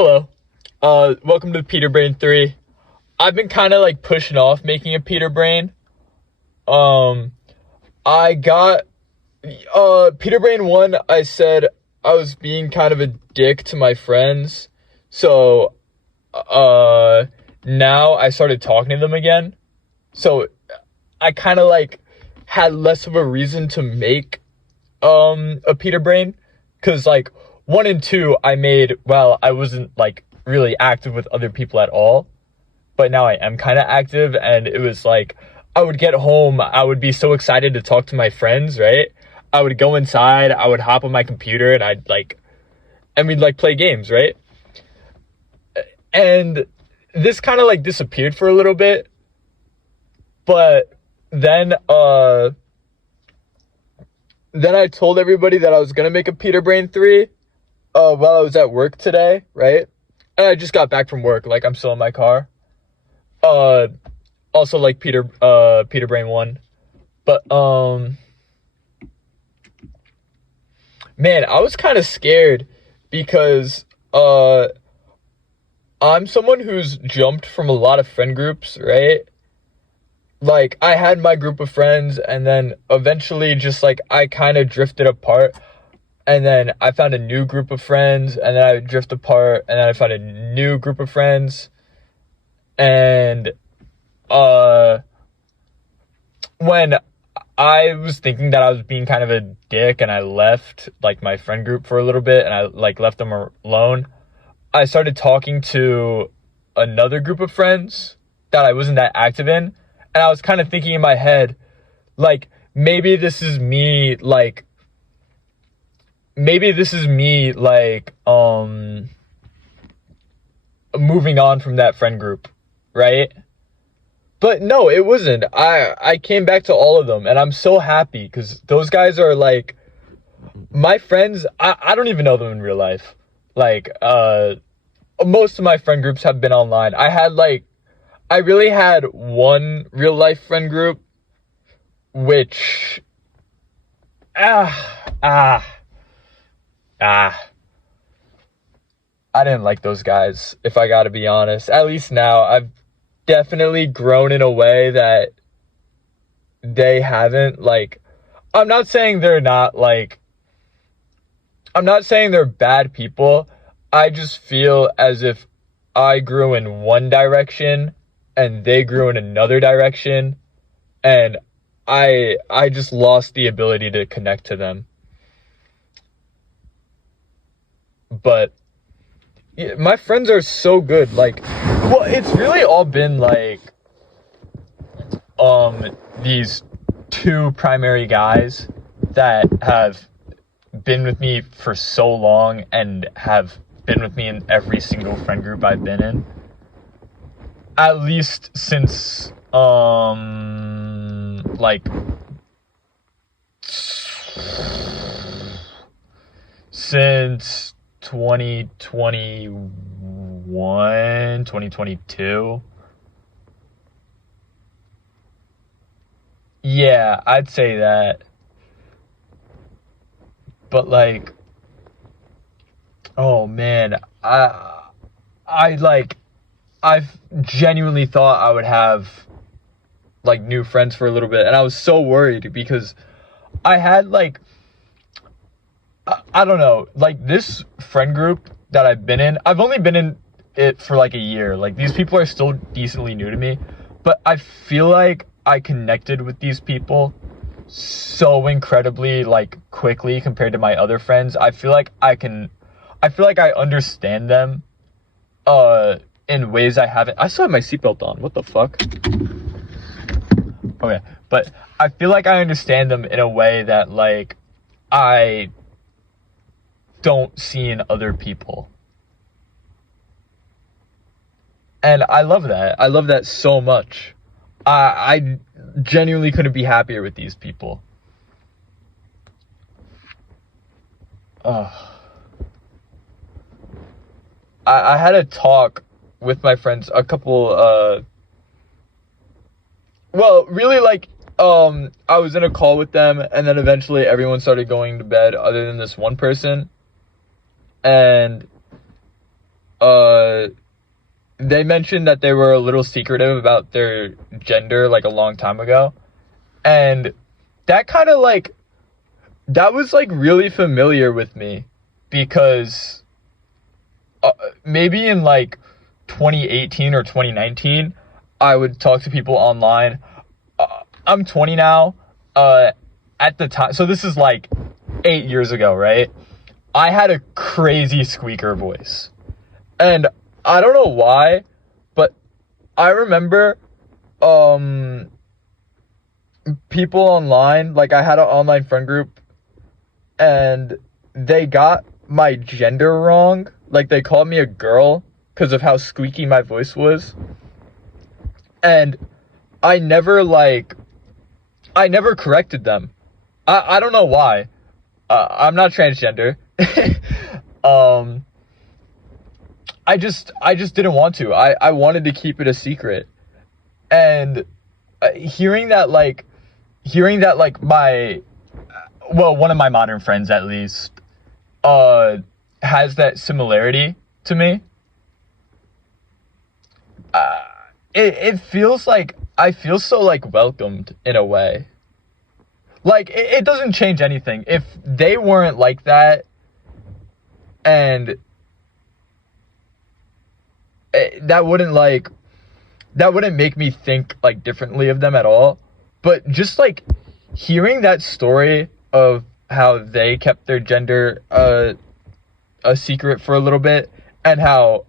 Hello. Welcome to Peter Brain 3. I've been kind of like pushing off making a Peter Brain. Um, I got Peter Brain 1. I said I was being kind of a dick to my friends. So, now I started talking to them again. So, I kind of like had less of a reason to make a Peter Brain, cuz like 1 and 2 I made well, I wasn't like really active with other people at all, but now I am kind of active. And it was like I would get home, I would be so excited to talk to my friends, right? I would go inside, I would hop on my computer, and we'd like play games, right? And this kind of like disappeared for a little bit, but then then I told everybody that I was gonna make a Peter Brain 3 while I was at work today, right? And I just got back from work, like I'm still in my car. Uh Also like Peter Brain 1. But man, I was kind of scared because I'm someone who's jumped from a lot of friend groups, right? Like I had my group of friends, and then eventually just like I kind of drifted apart, and then I found a new group of friends, and then I drift apart, and then I found a new group of friends. And uh when I was thinking that I was being kind of a dick, and I left like my friend group for a little bit, and I like left them alone, I started talking to another group of friends that I wasn't that active in. And I was kind of thinking in my head, like, maybe this is me, like, moving on from that friend group, right? But no, it wasn't. I came back to all of them, and I'm so happy because those guys are like my friends. I don't even know them in real life. Like, most of my friend groups have been online. I really had one real life friend group, which, ah, ah, ah, I didn't like those guys, if I gotta be honest. At least now, I've definitely grown in a way that they haven't. Like, I'm not saying they're not, like, I'm not saying they're bad people. I just feel as if I grew in one direction and they grew in another direction, and I just lost the ability to connect to them. But yeah, my friends are so good. Like, well, it's really all been like these two primary guys that have been with me for so long and have been with me in every single friend group I've been in. At least since like since 2021, 2022. Yeah, I'd say that. But like, oh man, I like I've genuinely thought I would have like new friends for a little bit, and I was so worried because I had like I don't know, like this friend group that I've been in. I've only been in it for like a year. Like these people are still decently new to me, but I feel like I connected with these people so incredibly like quickly compared to my other friends. I feel like I understand them in ways I haven't. I still have my seatbelt on. What the fuck? Okay, but I feel like I understand them in a way that like I don't see in other people. And I love that. I love that so much. I genuinely couldn't be happier with these people. Uh, I had a talk with my friends, a couple well, really like I was in a call with them, and then eventually everyone started going to bed other than this one person. And uh they mentioned that they were a little secretive about their gender like a long time ago. And that kind of like that was like really familiar with me because maybe in like 2018 or 2019 I would talk to people online. I'm 20 now. At the time, so this is like 8 years ago, right? I had a crazy squeaker voice. And I don't know why, but I remember people online, like I had an online friend group, and they got my gender wrong. Like they called me a girl because of how squeaky my voice was. And I never I never corrected them. I don't know why. I'm not transgender. I just didn't want to. I wanted to keep it a secret. And hearing that my, well, one of my modern friends at least, has that similarity to me, it feels like I feel so like welcomed in a way. Like it doesn't change anything. If they weren't like that, and that wouldn't make me think like differently of them at all. But just like hearing that story of how they kept their gender a secret for a little bit, and how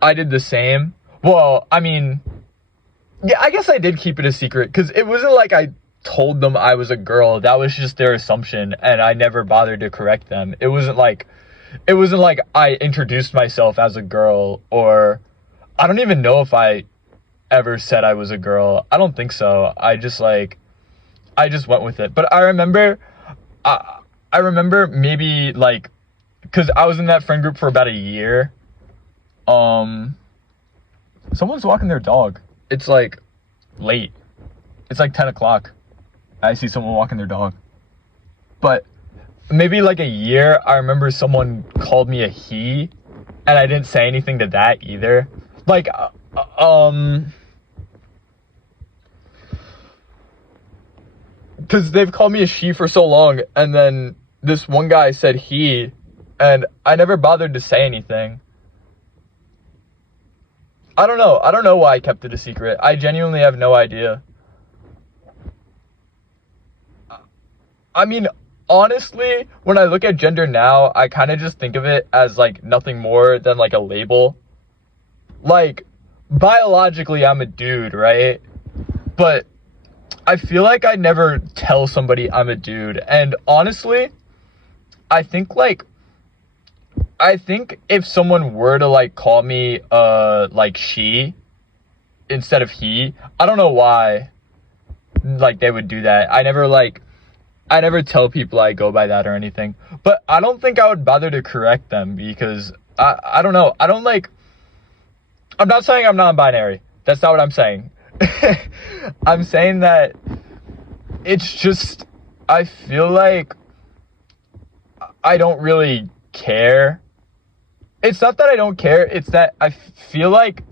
I did the same. Well, I mean, yeah, I guess I did keep it a secret because it wasn't like I told them I was a girl. That was just their assumption, and I never bothered to correct them. It wasn't like I introduced myself as a girl, or I don't even know if I ever said I was a girl. I don't think so. I just went with it. But I remember maybe like, because I was in that friend group for about a year. Someone's walking their dog. It's like late. It's like 10 o'clock. I see someone walking their dog. But maybe like a year, I remember someone called me a he, and I didn't say anything to that either. Like, because they've called me a she for so long, and then this one guy said he, and I never bothered to say anything. I don't know. I don't know why I kept it a secret. I genuinely have no idea. I mean, honestly, when I look at gender now, I kind of just think of it as like nothing more than like a label. Like, biologically, I'm a dude, right? But I feel like I never tell somebody I'm a dude. And honestly, I think if someone were to like call me like she instead of he, I don't know why like they would do that. I never tell people I go by that or anything. But I don't think I would bother to correct them because I don't know. I'm not saying I'm non-binary. That's not what I'm saying. I'm saying that it's just, I feel like I don't really care. It's not that I don't care. It's that I feel like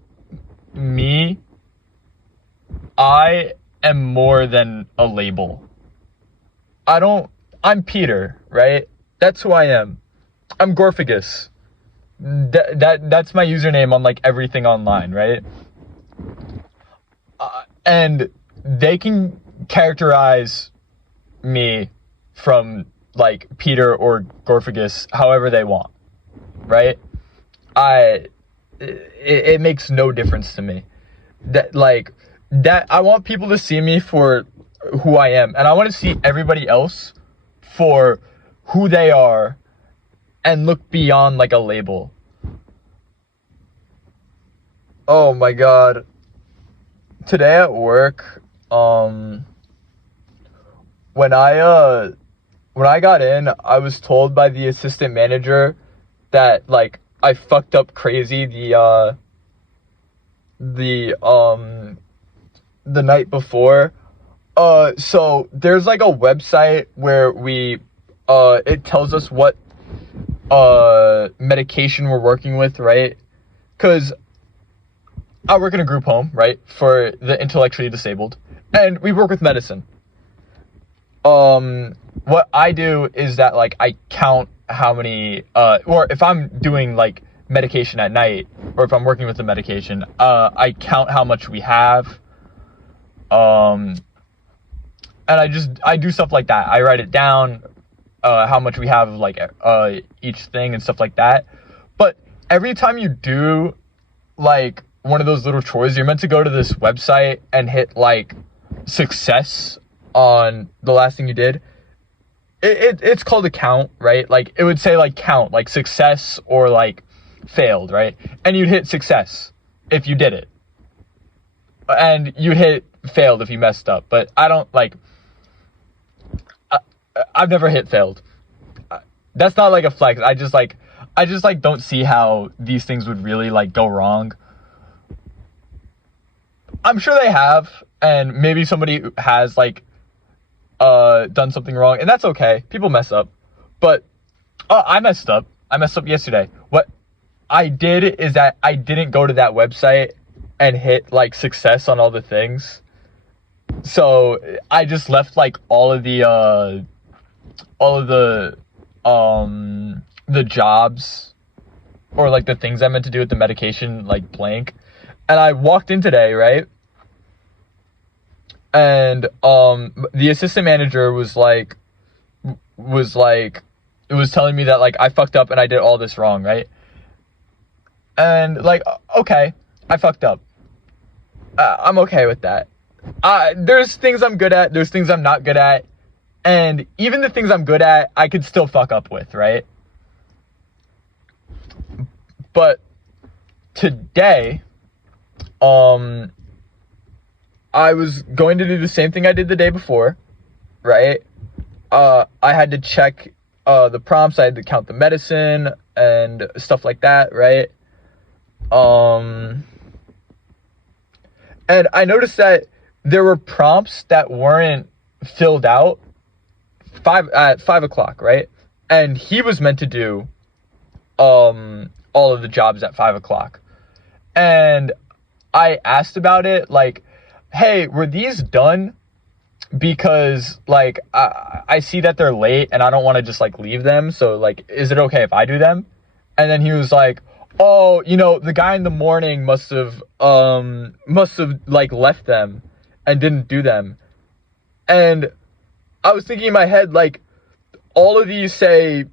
I am more than a label. I'm Peter, right? That's who I am. I'm Gorfagus. That's my username on like everything online, right? And they can characterize me from like Peter or Gorfagus however they want, right? It makes no difference to me. That I want people to see me for who I am, and I want to see everybody else for who they are and look beyond like a label. Oh my god. Today at work, when I got in, I was told by the assistant manager that like I fucked up crazy the night before. So there's like a website where it tells us what medication we're working with, right? because I work in a group home, right, for the intellectually disabled, and we work with medicine. What I do is that, like, I count how many, or if I'm doing, like, medication at night, or if I'm working with the medication, I count how much we have, and I do stuff like that. I write it down, how much we have, like, each thing and stuff like that. But every time you do, like, one of those little chores, you're meant to go to this website and hit, like, success on the last thing you did. It's called a count, right? Like, it would say, like, count, like, success or, like, failed, right? And you'd hit success if you did it. And you'd hit failed if you messed up. But I don't, like, I've never hit failed. That's not, like, a flex. I just, like, don't see how these things would really, like, go wrong. I'm sure they have, and maybe somebody has, like, done something wrong, and that's okay. People mess up. But I messed up. I messed up yesterday. What I did is that I didn't go to that website and hit, like, success on all the things. So I just left, like, all of the jobs, or, like, the things I meant to do with the medication, like, blank. And I walked in today, right? And the assistant manager was telling me that, like, I fucked up and I did all this wrong, right? And, like, okay, I fucked up. I'm okay with that. There's things I'm good at, there's things I'm not good at, and even the things I'm good at, I could still fuck up with, right? But today, I was going to do the same thing I did the day before, right? I had to check the prompts, I had to count the medicine and stuff like that, right? And I noticed that there were prompts that weren't filled out at 5 o'clock, right? And he was meant to do all of the jobs at 5 o'clock. And I asked about it, like, hey, were these done? Because, like, I see that they're late and I don't want to just, like, leave them. So, like, is it okay if I do them? And then he was like, oh, you know, the guy in the morning must have like, left them and didn't do them. And I was thinking in my head, like, all of these say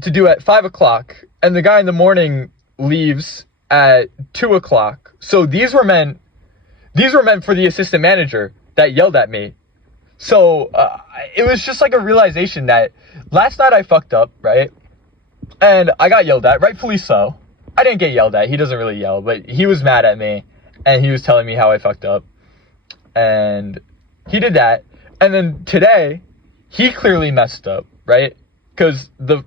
to do at 5 o'clock, and the guy in the morning leaves at 2 o'clock. So these were meant for the assistant manager that yelled at me. So it was just, like, a realization that last night I fucked up, right? And I got yelled at, rightfully so. I didn't get yelled at. He doesn't really yell, but he was mad at me, and he was telling me how I fucked up. And he did that. And then today, he clearly messed up, right? Because the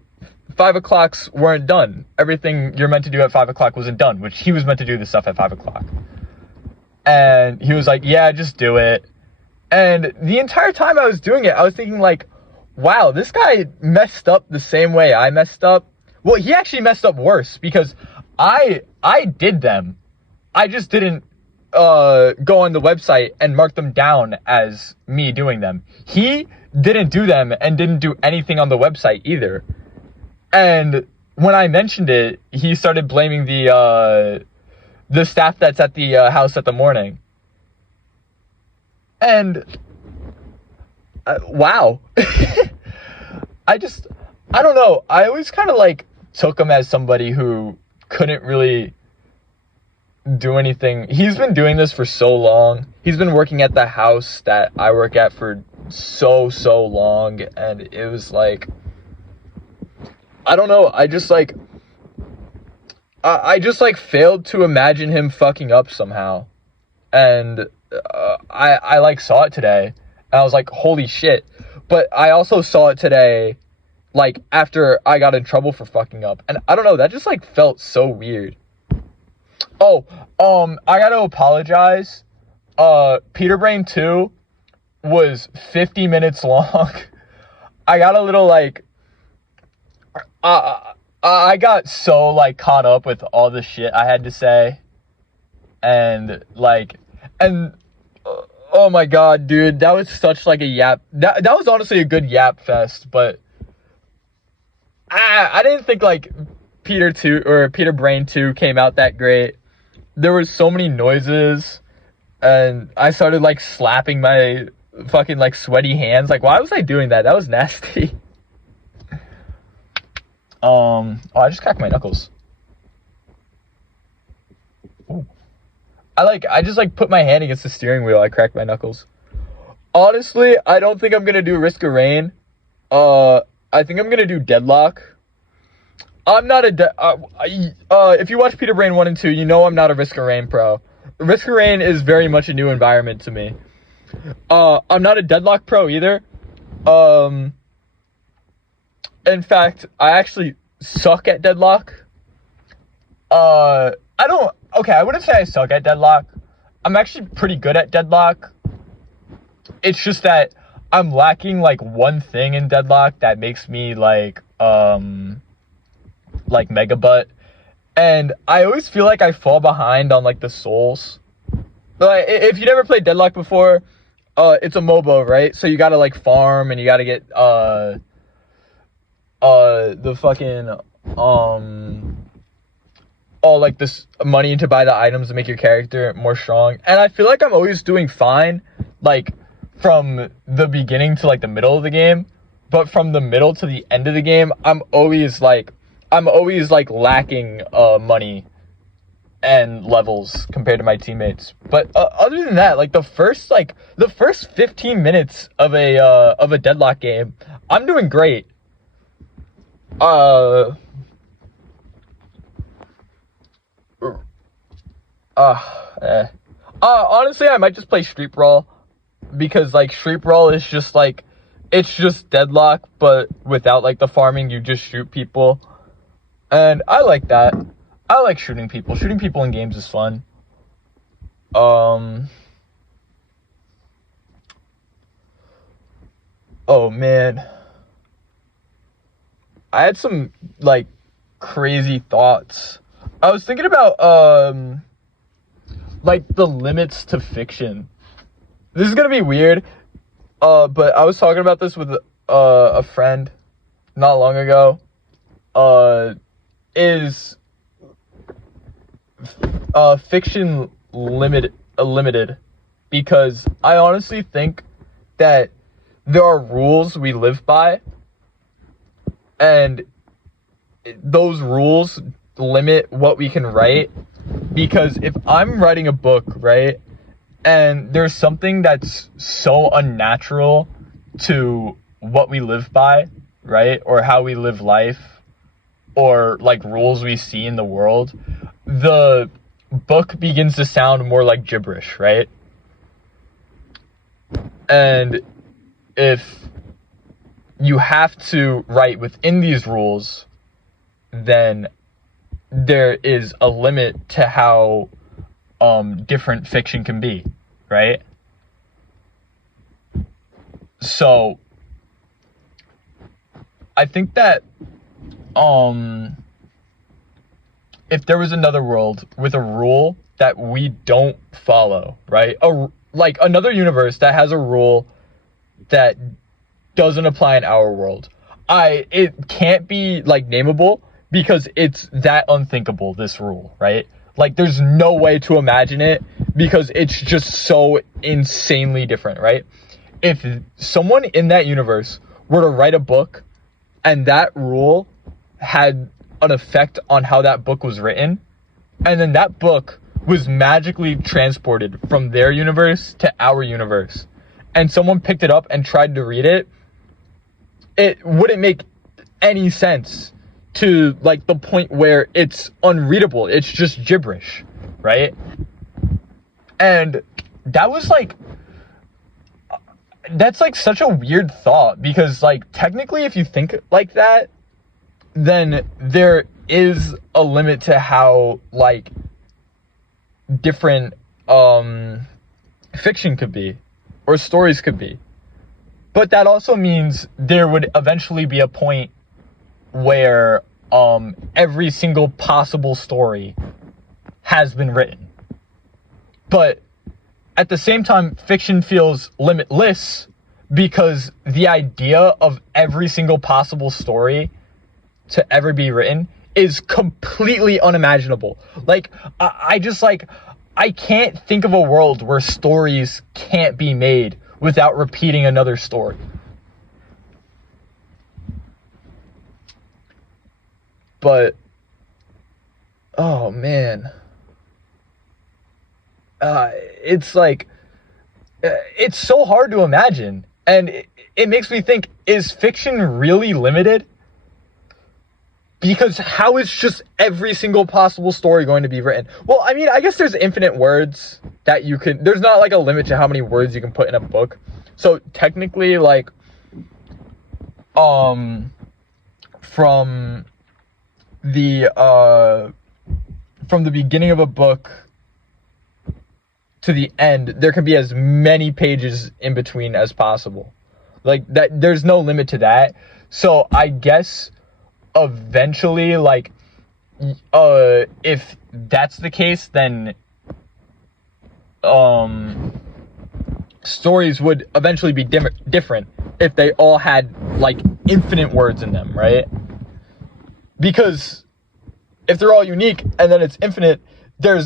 5 o'clocks weren't done. Everything you're meant to do at 5 o'clock wasn't done, which he was meant to do the stuff at 5 o'clock. And he was like, yeah, just do it. And the entire time I was doing it, I was thinking, like, wow, this guy messed up the same way I messed up. Well, he actually messed up worse, because I did them. I just didn't go on the website and mark them down as me doing them. He didn't do them and didn't do anything on the website either. And when I mentioned it, he started blaming the staff that's at the house at the morning. And wow. I don't know. I always kind of, like, took him as somebody who couldn't really do anything. He's been doing this for so long. He's been working at the house that I work at for so long, and it was like, I don't know. I just failed to imagine him fucking up somehow. And I like saw it today, and I was like, holy shit. But I also saw it today, like, after I got in trouble for fucking up. And I don't know, that just, like, felt so weird. Oh, I gotta apologize. Peter Brain 2 was 50 minutes long. I got a little, like, I got so like caught up with all the shit I had to say, and like, and oh my god, dude, that was such like a yap. That was honestly a good yap fest, but I didn't think like Peter 2 or Peter Brain 2 came out that great. There was so many noises, and I started like slapping my fucking like sweaty hands. Like, why was I doing that? That was nasty. Oh, I just cracked my knuckles. Ooh. I just like put my hand against the steering wheel. I cracked my knuckles. Honestly, I don't think I'm gonna do Risk of Rain. I think I'm gonna do Deadlock. I'm not if you watch Peter Brain 1 and 2, you know I'm not a Risk of Rain pro. Risk of Rain is very much a new environment to me. I'm not a Deadlock pro either. In fact, I actually suck at Deadlock. I wouldn't say I suck at Deadlock. I'm actually pretty good at Deadlock. It's just that I'm lacking like one thing in Deadlock that makes me like mega butt. And I always feel like I fall behind on like the souls. Like, if you never played Deadlock before, it's a MOBA, right? So you gotta like farm and you gotta get the fucking all like this money to buy the items to make your character more strong. And I feel like I'm always doing fine, like from the beginning to like the middle of the game, but from the middle to the end of the game, I'm always like lacking money and levels compared to my teammates. But other than that, like the first 15 minutes of a Deadlock game, I'm doing great. Honestly, I might just play Street Brawl, because like Street Brawl is just like, it's just Deadlock, but without like the farming. You just shoot people, and I like that. I like shooting people. Shooting people in games is fun. Oh man, I had some like crazy thoughts. I was thinking about like the limits to fiction. This is gonna be weird, but I was talking about this with a friend not long ago. Is fiction limited? Because I honestly think that there are rules we live by, and those rules limit what we can write. Because if I'm writing a book, right, and there's something that's so unnatural to what we live by, right, or how we live life, or like rules we see in the world, the book begins to sound more like gibberish, right? And if you have to write within these rules, then there is a limit to how different fiction can be, right? So I think that if there was another world with a rule that we don't follow, right? Like another universe that has a rule that doesn't apply in our world. It can't be like nameable, because it's that unthinkable, this rule, right? Like there's no way to imagine it, because it's just so insanely different, right? If someone in that universe were to write a book and that rule had an effect on how that book was written, and then that book was magically transported from their universe to our universe, and someone picked it up and tried to read it, it wouldn't make any sense, to like the point where it's unreadable. It's just gibberish, right? And that was like, that's like such a weird thought, because like technically if you think like that, then there is a limit to how like different fiction could be, or stories could be. But that also means there would eventually be a point where every single possible story has been written. But at the same time, fiction feels limitless because the idea of every single possible story to ever be written is completely unimaginable. Like, I can't think of a world where stories can't be made without repeating another story. But, oh man. It's like, it's so hard to imagine. And it makes me think, is fiction really limited? Because how is just every single possible story going to be written? Well, I mean, I guess there's infinite words that you can... There's not like a limit to how many words you can put in a book. So technically, like, from the beginning of a book to the end, there can be as many pages in between as possible. Like, that, there's no limit to that. So I guess eventually, like, if that's the case, then stories would eventually be different if they all had like infinite words in them, right? Because if they're all unique and then it's infinite, there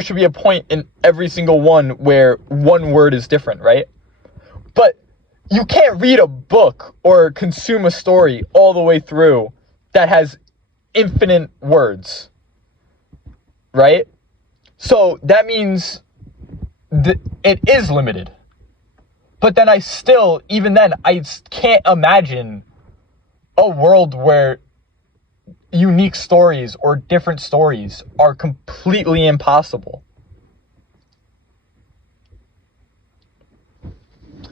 should be a point in every single one where one word is different, right? But you can't read a book or consume a story all the way through that has infinite words, right? So that means it is limited. But then even then, I can't imagine a world where unique stories or different stories are completely impossible.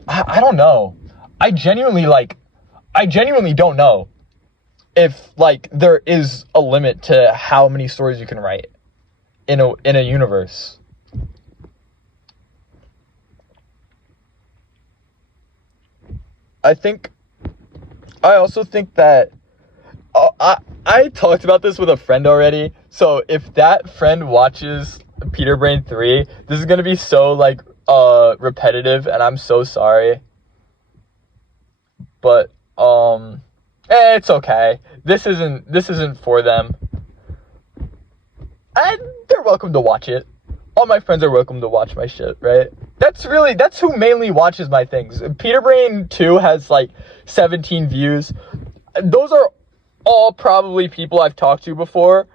I don't know. I genuinely don't know if like there is a limit to how many stories you can write in a universe. I also think that I talked about this with a friend already. So if that friend watches Peter Brain 3, this is gonna be so like repetitive, and I'm so sorry. But it's okay. This isn't for them. And they're welcome to watch it. All my friends are welcome to watch my shit, right? That's who mainly watches my things. Peter Brain 2 has like 17 views. Those are all probably people I've talked to before.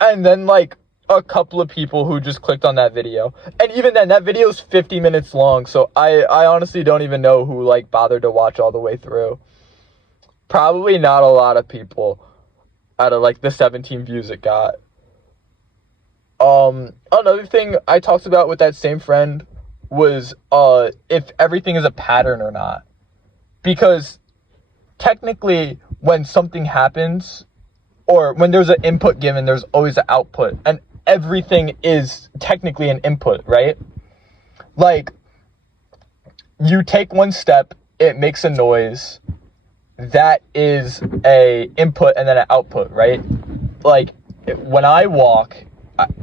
And then like a couple of people who just clicked on that video. And even then, that video is 50 minutes long. So I honestly don't even know who like bothered to watch all the way through. Probably not a lot of people out of like the 17 views it got. Another thing I talked about with that same friend was if everything is a pattern or not. Because technically when something happens, or when there's an input given, there's always an output. And everything is technically an input, right? Like, you take one step, it makes a noise. That is a input and then an output, right? Like, when I walk,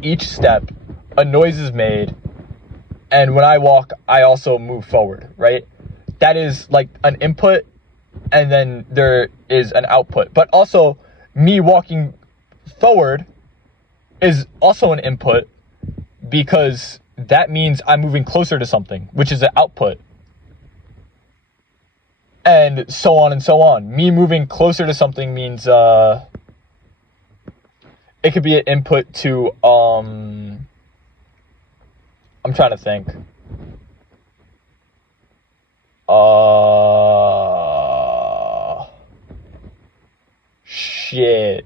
each step, a noise is made. And when I walk, I also move forward, right? That is like an input, and then there is an output. But also, me walking forward is also an input, because that means I'm moving closer to something, which is an output. And so on and so on. Me moving closer to something means it could be an input to I'm trying to think. Shit.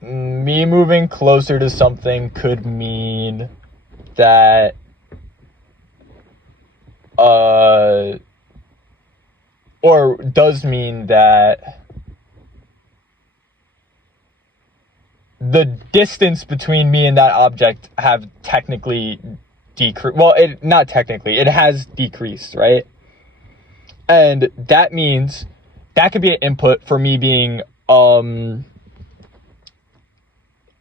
Me moving closer to something could mean that or does mean that the distance between me and that object have technically decreased. Well, it not technically. It has decreased, right? And that means that could be an input for me being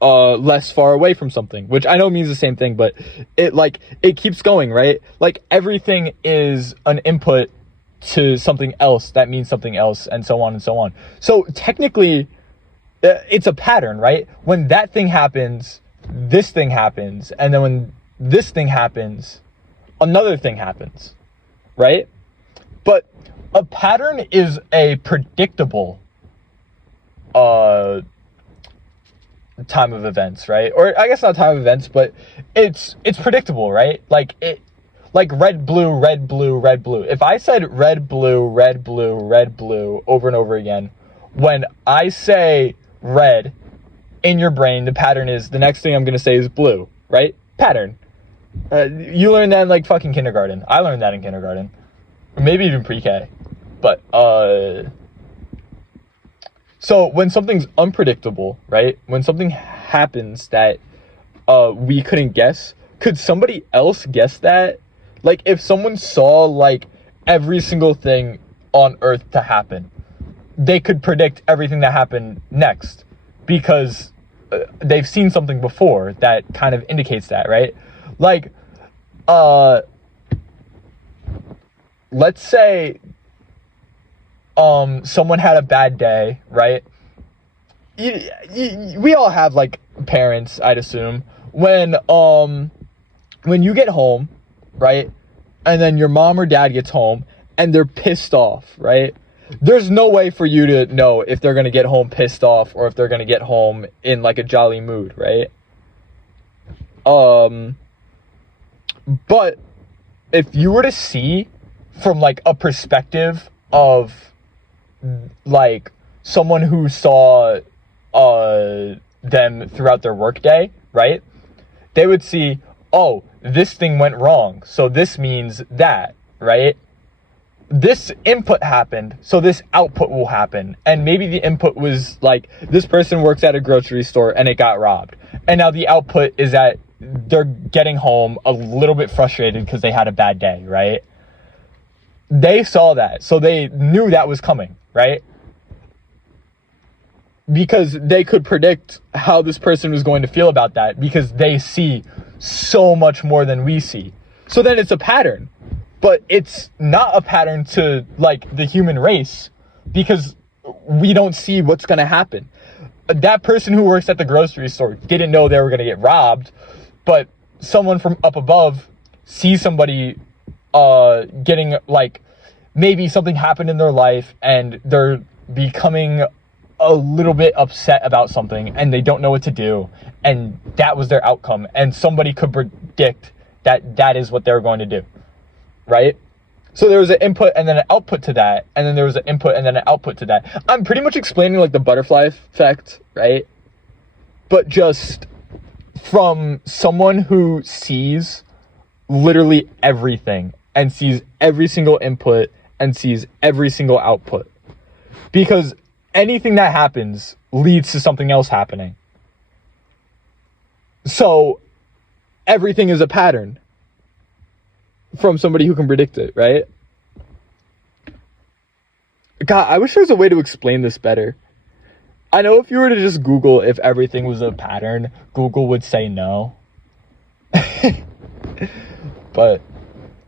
less far away from something, which I know means the same thing, but it keeps going, right? Like everything is an input to something else that means something else, and so on and so on. So technically it's a pattern, right? When that thing happens, this thing happens, and then when this thing happens, another thing happens, right? But a pattern is a predictable time of events, right? Or I guess not time of events, but it's predictable, right? Like red, blue, red, blue, red, blue. If I said red, blue, red, blue, red, blue over and over again, when I say red, in your brain, the pattern is the next thing I'm going to say is blue, right? Pattern. You learned that in like fucking kindergarten. I learned that in kindergarten. Or maybe even pre-K. But, so when something's unpredictable, right? When something happens that we couldn't guess, could somebody else guess that? Like if someone saw like every single thing on Earth to happen, they could predict everything that happened next because they've seen something before that kind of indicates that, right? Like, let's say someone had a bad day, right? We all have like parents, I'd assume. When you get home, right? And then your mom or dad gets home and they're pissed off, right? There's no way for you to know if they're going to get home pissed off or if they're going to get home in like a jolly mood, right? But if you were to see from like a perspective of like someone who saw them throughout their workday, right? They would see, oh, this thing went wrong, so this means that, right? This input happened, so this output will happen. And maybe the input was like, this person works at a grocery store and it got robbed. And now the output is that they're getting home a little bit frustrated because they had a bad day, right? They saw that, so they knew that was coming, right? Because they could predict how this person was going to feel about that because they see so much more than we see. So then it's a pattern. But it's not a pattern to like the human race because we don't see what's going to happen. That person who works at the grocery store didn't know they were going to get robbed, but someone from up above sees somebody getting like maybe something happened in their life and they're becoming a little bit upset about something and they don't know what to do, and that was their outcome, and somebody could predict that that is what they're going to do. Right? So there was an input and then an output to that, and then there was an input and then an output to that. I'm pretty much explaining like the butterfly effect, right? But just from someone who sees literally everything and sees every single input and sees every single output. Because anything that happens leads to something else happening. So everything is a pattern. From somebody who can predict it, right? God, I wish there was a way to explain this better. I know if you were to just Google if everything was a pattern, Google would say no. But,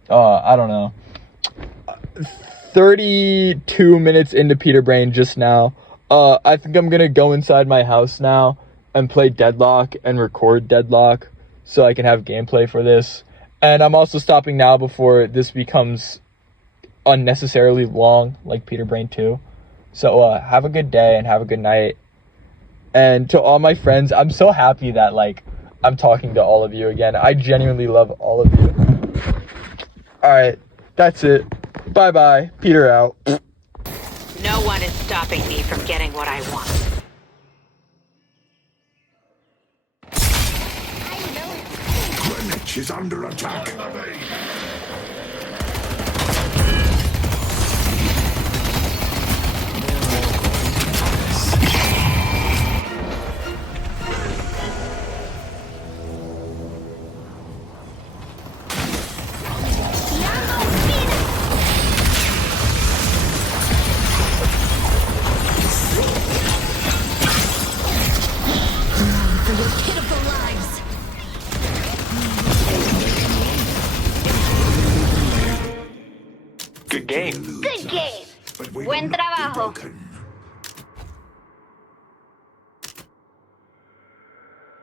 I don't know. 32 minutes into Peter Brain just now. I think I'm gonna go inside my house now and play Deadlock and record Deadlock so I can have gameplay for this. And I'm also stopping now before this becomes unnecessarily long, like Peter Brain 2. So have a good day and have a good night. And to all my friends, I'm so happy that like I'm talking to all of you again. I genuinely love all of you. Alright, that's it. Bye-bye. Peter out. No one is stopping me from getting what I want. Greenwich is under attack. game. Good game. Buen trabajo.